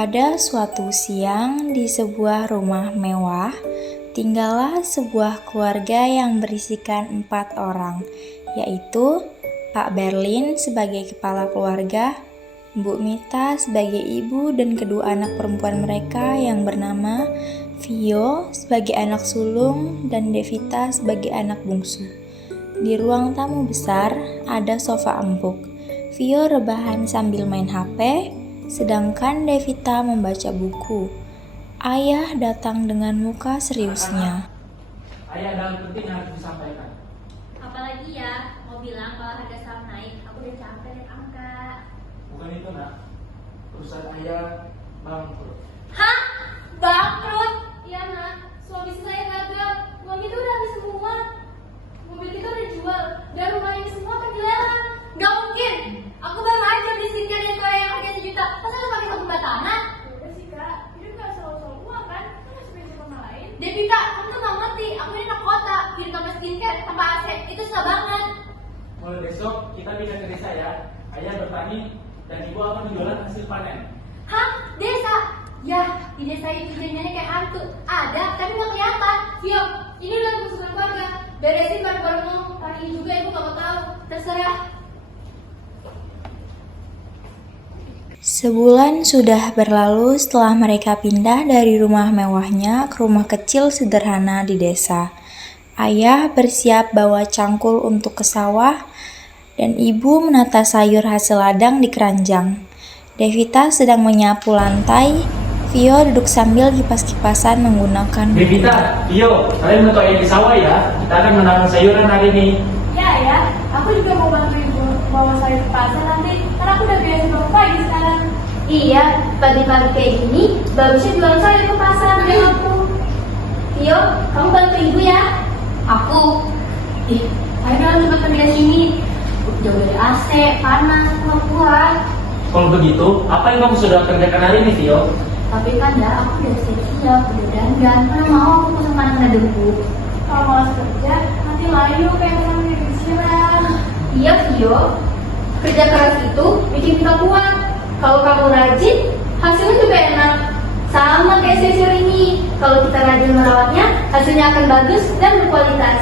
Pada suatu siang di sebuah rumah mewah, tinggallah sebuah keluarga yang berisikan 4 orang, yaitu Pak Berlin sebagai kepala keluarga, Bu Mita sebagai ibu dan kedua anak perempuan mereka yang bernama Vio sebagai anak sulung dan Devita sebagai anak bungsu. Di ruang tamu besar ada sofa empuk. Vio rebahan sambil main HP, sedangkan Devita membaca buku. Ayah datang dengan muka seriusnya. Ayah ada hal penting yang harus disampaikan. Apalagi ya, mau bilang kalau harga saham naik, aku udah capek naik angka. Bukan itu nak, perusahaan ayah bangkrut. Hah? Bangkrut? Iya nak, suami saya gagal. Uang itu udah habis semua. Mobil kita udah jual, dan rumah ini semua kehilangan. Gak mungkin, aku baru aja beli skincare yang kayak yang harganya sejuta. Masa lu pakai sabun batangan? Udah sih kak, hidup gak selalu uang kan? Kan masih punya sama lain. Devita, kamu tuh gak ngerti. Aku ini anak kota, hidup tanpa skincare, tanpa AC. Itu susah banget. Mulai besok kita pindah ke desa ya. Ayah bertani dan ibu akan menjualan hasil panen. Hah? Desa? Ya, di desa itu janjiannya kayak hantu. Ada, tapi nggak kelihatan. Vio, ini udah keputusan keluarga. Beresin baru-baru hari ini juga ibu gak mau tahu. Terserah. Sebulan sudah berlalu setelah mereka pindah dari rumah mewahnya ke rumah kecil sederhana di desa. Ayah bersiap bawa cangkul untuk ke sawah, dan ibu menata sayur hasil ladang di keranjang. Devita sedang menyapu lantai. Vio duduk sambil kipas-kipasan menggunakan buku. Devita, Vio, kalian bantu ayah di sawah ya. Kita akan menanam sayuran hari ini. Ya, aku juga mau bantu ibu bawa sayur ke pasar nanti. Karena aku udah biasa bangun pagi sekarang. Iya, pagi-pagi kayak gini, bagusnya jualan sayur ke pasar dengan aku. Vio, kamu bantu ibu ya. Aku? Ayo dong cepat pergi dari sini. Jauh dari AC, panas, aku gak kuat. Kalau begitu, apa yang kamu sudah kerjakan hari ini, Vio? Tapi kan ya, aku udah siap-siap, udah dandan. Mana mau aku pasang panas kena debu. Kalau malas kerja, nanti layu kayak orang yang disiram. Iya, Vio. Kerja keras itu bikin kita kuat. Kalau kamu rajin, hasilnya juga enak. Sama kayak sayur ini. Kalau kita rajin merawatnya, hasilnya akan bagus dan berkualitas.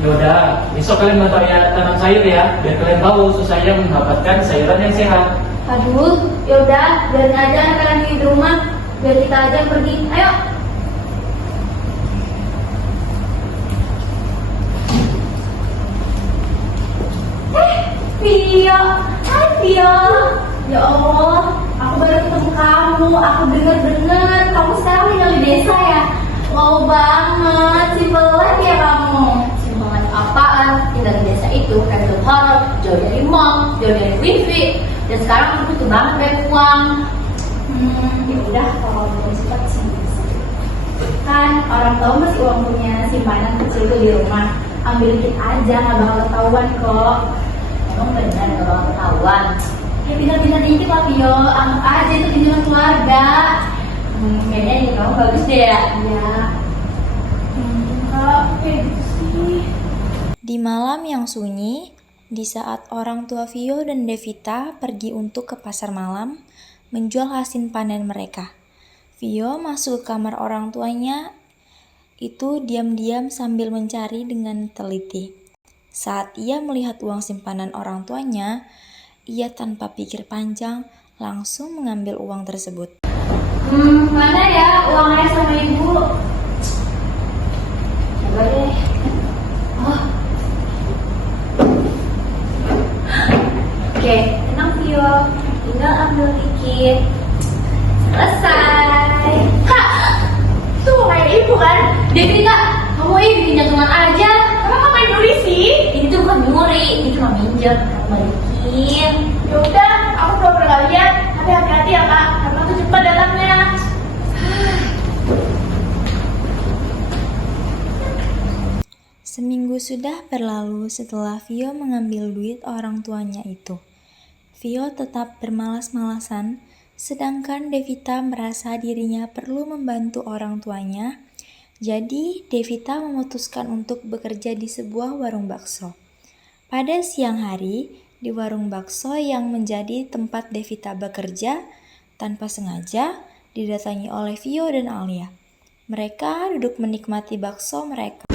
Yaudah, besok kalian bantu ayah tanam sayur ya. Biar kalian tahu susahnya mendapatkan sayuran yang sehat. Aduh, yaudah, biarin aja anak-anak di rumah. Biar kita aja yang pergi. Ayo. Vio, hai Vio. Ya Allah, aku baru ketemu kamu. Aku dengar kamu sekarang tinggal di desa ya. Wow banget, simple life ya kamu. Simple life apaan? Tinggal di desa itu kayak hidup horor, jauh dari mall, jauh dari wifi. Dan sekarang aku butuh banget banyak uang. Ya udah, kalau mau cepat sih. Kan orang tua masih uang punya simpanan kecil tuh di rumah. Ambil dikit aja, nggak bakal ketahuan kok. Emang benar nggak bakal ketahuan? Ya pindah-pindah dikit lah Vio, anggap aja itu kunjungan keluarga. Kayaknya ini kamu bagus deh ya. Iya. Kak, kayak gitu sih. Di malam yang sunyi, di saat orang tua Vio dan Devita pergi untuk ke pasar malam menjual hasil panen mereka, Vio masuk ke kamar orang tuanya itu diam-diam sambil mencari dengan teliti. Saat ia melihat uang simpanan orang tuanya, ia tanpa pikir panjang langsung mengambil uang tersebut. Mana ya uangnya sama ibu? Coba deh. Oh. Oke, tenang Vio. Tinggal ambil dikit. Selesai. Kak, tuh kayak ibu kan? Devita, kamu bikin jantungan aja. Emang ngapain nyuri sih? Ini tuh bukan nyuri, ini cuma minjem. Balikin. Ya udah, aku belum pernah lihat. Tapi hati-hati ya kak, karena tuh cepat datangnya. Seminggu sudah berlalu setelah Vio mengambil duit orang tuanya itu. Vio tetap bermalas-malasan, sedangkan Devita merasa dirinya perlu membantu orang tuanya. Jadi, Devita memutuskan untuk bekerja di sebuah warung bakso. Pada siang hari, di warung bakso yang menjadi tempat Devita bekerja, Tanpa sengaja, didatangi oleh Vio dan Alia. Mereka duduk menikmati bakso mereka.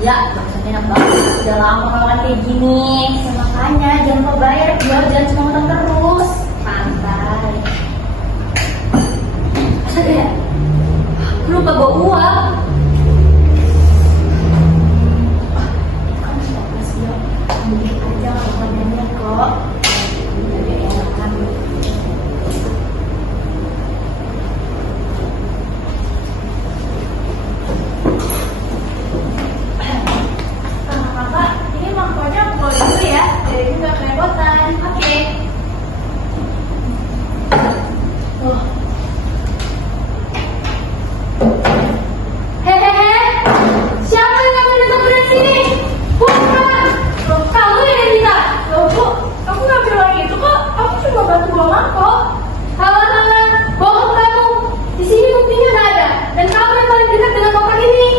Ya, maksudnya enak banget. Udah lama makan kayak gini. Ya, makanya jangan lupa bayar, biar jangan cuma ngutang terus. Santai. Masa ya? Lupa bawa uang. Kamu siapa sih ya? Mungkin aja nggak banyak kok. Jadi enakan. Kakak, ini mangkoknya aku bawa dulu ya. Jadi nggak kerepotan. Oke. Oh. Hehehe, siapa yang ngambil datang dari sini? Bukan, Loh, kamu yang minta. loh Bu, aku nggak bilang gitu kok. Aku cuma bantu bawa mangkok. Halah, bohong kamu. Di sini buktinya nggak ada. Dan kamu yang paling dekat dengan koper ini.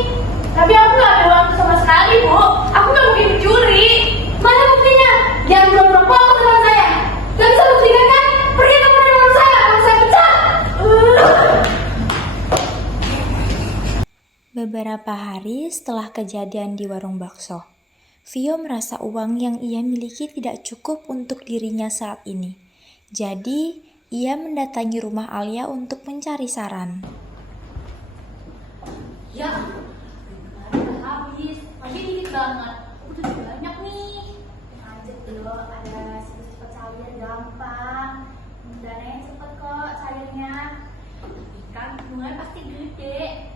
Tapi aku nggak ada waktu sama sekali Bu. Aku nggak mungkin mencuri. Mana buktinya? Jangan pura-pura bohong sama saya. Gak bisa buktikan kan? Pergi kamu dari rumah saya, kalau saya pecat. Beberapa hari setelah kejadian di warung bakso, Vio merasa uang yang ia miliki tidak cukup untuk dirinya saat ini. Jadi, ia mendatangi rumah Alia untuk mencari saran. Ya, kemarin udah habis. Masih dikit banget. Udah banyak nih. Lanjut dulu, ada cepet-cepet cair gampang. Dananya cepet kok cairnya. Tapi kan bunganya pasti gede.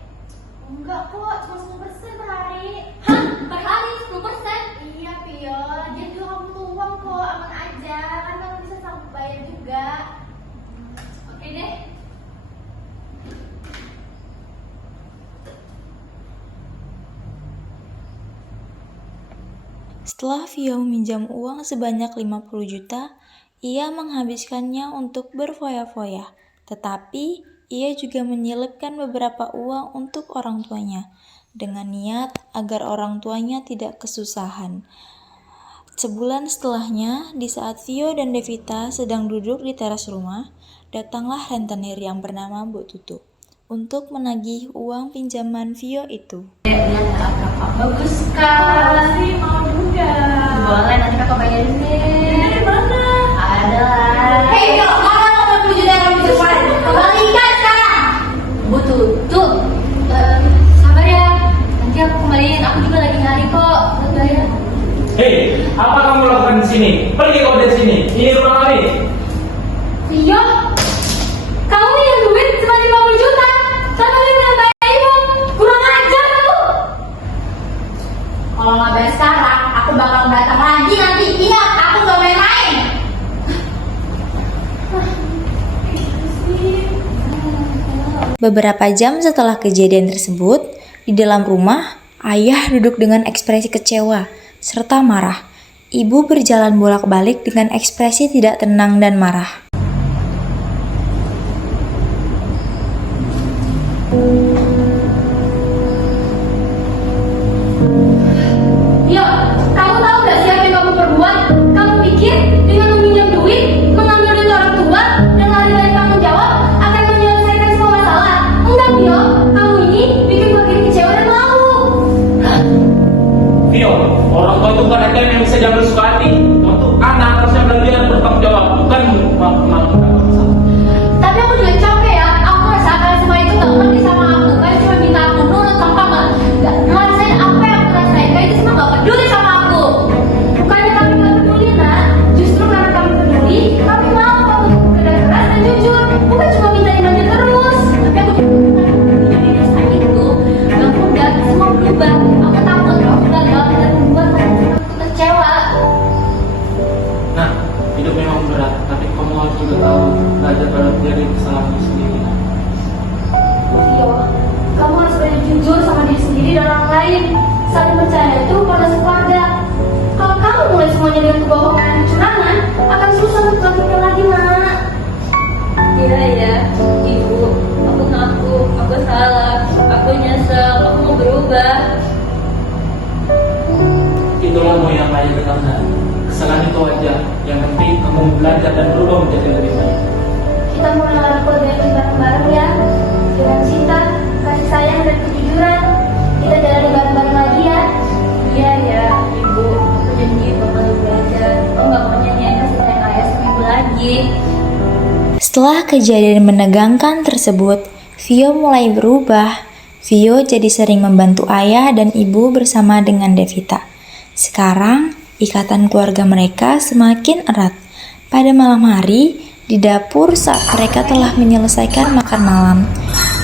Enggak kok, cuma 10% per hari. Hah? Per hari 10%? Iya, Pio. Dia juga kamu butuh uang kok, aman aja. Kan kamu bisa sanggup bayar juga. Oke deh. Setelah Vio meminjam uang sebanyak 50 juta, ia menghabiskannya untuk berfoya-foya. Tetapi, ia juga menyelipkan beberapa uang untuk orang tuanya, dengan niat agar orang tuanya tidak kesusahan. Sebulan setelahnya, di saat Vio dan Devita sedang duduk di teras rumah, datanglah rentenir yang bernama Bu Tutu untuk menagih uang pinjaman Vio itu. Lihat kakak bagus kan? Sih mau juga. Boleh, nanti kakak bayarin deh. Dari mana? Ada lah. Hei, yuk, mana mau 50 juta yang kamu jual? Kembalikan sekarang. Butuh, tuh. Sabar ya. Nanti aku kembaliin. Aku juga lagi nyari kok. Sabar ya. Hei, apa kamu lakukan di sini? Pergi kau dari sini. Ini rumah kami. Vio, kamu minjem duit cuma 50 juta. Kamu yang bayar ibu. Kurang ajar kamu. Kalau nggak bayar sekarang, aku bakal datang lagi nanti. Ingat, aku nggak main-main. Beberapa jam setelah kejadian tersebut, di dalam rumah, ayah duduk dengan ekspresi kecewa serta marah. Ibu berjalan bolak-balik dengan ekspresi tidak tenang dan marah. Yo, kamu tahu gak sih apa yang kamu perbuat? Kamu pikir dengan meminjam duit, mengambil duit orang tua, dan lari dari tanggung jawab akan menyelesaikan semua masalah? Enggak, Vio. Kamu ini bikin keluarga ini kecewa dan malu. Vio, orang tua itu bukan aja yang bisa jalan suka hati. Kau tuh anak harusnya belajar bertanggung jawab, bukan malah Tapi aku juga capek ya. Aku rasakan semua itu gak ngerti sama aku. Kayak cuma minta aku nurut tanpa gak ngerasain apa yang aku rasain. Kayak itu semua gak peduli sama aku. Bukannya kami gak peduli, nak. Justru karena kami peduli, kami mau kamu bekerja keras dan jujur. Bukan cuma minta dimanja terus. Tapi aku juga di desa itu gak mudah, semua berubah. Aku takut kalau aku gagal dan membuat aku kecewa. Nah, hidup memang berat, tapi kamu harus juga tahu belajar dari kesalahanmu sendiri. Vio, kamu harus banyak jujur sama diri sendiri dan orang lain. Saling percaya itu pada sekeluarga. Kalau kamu mulai semuanya dengan kebohongan dan kecurangan, akan susah untuk dilakukan lagi, nak. Iya ya, ibu. Aku ngaku, aku salah. Aku nyesel, aku mau berubah. Itulah mau yang lain berkata. Kesalahan itu aja. Yang penting kamu belajar dan berubah menjadi lebih baik. kita mulai keluarga yang bareng-bareng ya. Dengan cinta, kasih sayang, dan kejujuran. Kita jalani bareng-bareng lagi ya. Iya ya, Ibu. Aku janji bakal belajar. Oh nggak mau nyanyiin kasih sayang ayah sama ibu lagi. Setelah kejadian menegangkan tersebut, Vio mulai berubah. Vio jadi sering membantu ayah dan ibu bersama dengan Devita. Sekarang, ikatan keluarga mereka semakin erat. Pada malam hari, di dapur saat mereka telah menyelesaikan makan malam,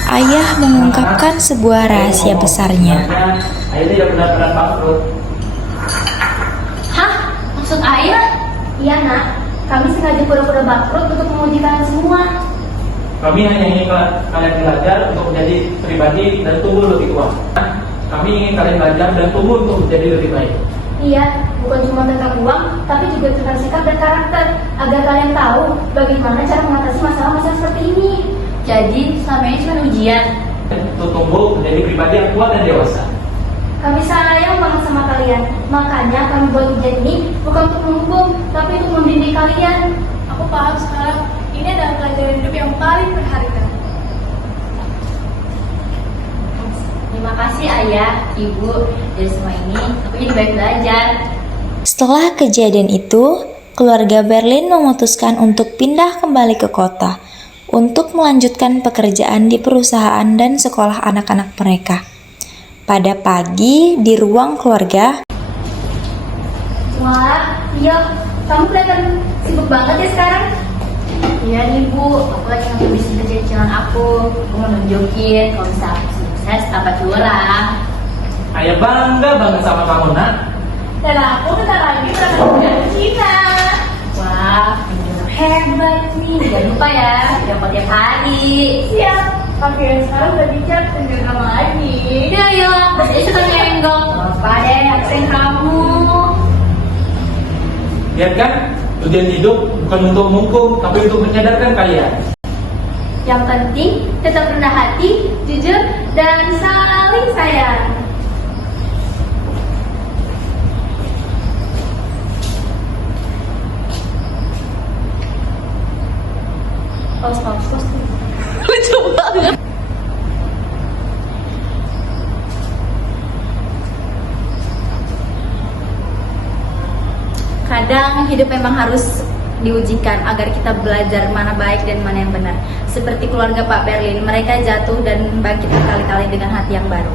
ayah mengungkapkan sebuah rahasia besarnya. Ayah tidak benar-benar bangkrut. Hah? Maksud ayah? Iya nak, kami sengaja pura-pura bangkrut untuk menguji kalian semua. Kami hanya ingin kalian belajar untuk menjadi pribadi dan tumbuh lebih kuat. Kami ingin kalian belajar dan tumbuh untuk menjadi lebih baik. Iya, bukan cuma tentang uang, tapi juga tentang sikap dan karakter. Agar kalian tahu bagaimana cara mengatasi masalah-masalah seperti ini. Jadi selama ini cuma ujian. Untuk tumbuh menjadi pribadi yang kuat dan dewasa. Kami sayang banget sama kalian. Makanya kami buat ujian ini bukan untuk menghukum, tapi untuk membimbing kalian. Aku paham sekarang. Ini adalah pelajaran hidup yang paling berharga. Terima kasih ayah, ibu. Dari semua ini, aku jadi baik belajar. Setelah kejadian itu, keluarga Berlin memutuskan untuk pindah kembali ke kota untuk melanjutkan pekerjaan di perusahaan dan sekolah anak-anak mereka. Pada pagi, di ruang keluarga, Wah, iya, kamu kelihatan sibuk banget ya sekarang. Iya nih Bu, aku lagi ngabisin cicilan aku. Aku mau nunjukin kalau bisa aku sukses tanpa curang. Ayah bangga banget sama kamu, nak. Dan aku bentar lagi berangkat ke Cina. Wah, bener hebat nih. Jangan lupa ya, dapat tiap hari. Siap, pakai yang sekarang udah dicat dan gak lama lagi. Ya ya, pasti suka nyenggol. Apa deh, aksen kamu. Lihat kan, tujuan hidup bukan untuk menghukum, tapi untuk menyadarkan kalian. Yang penting tetap rendah hati, jujur, dan saling sayang. Paus. Lucu banget. Kadang hidup memang harus diujikan agar kita belajar mana baik dan mana yang benar. Seperti keluarga Pak Berlin, mereka jatuh dan bangkit berkali-kali dengan hati yang baru.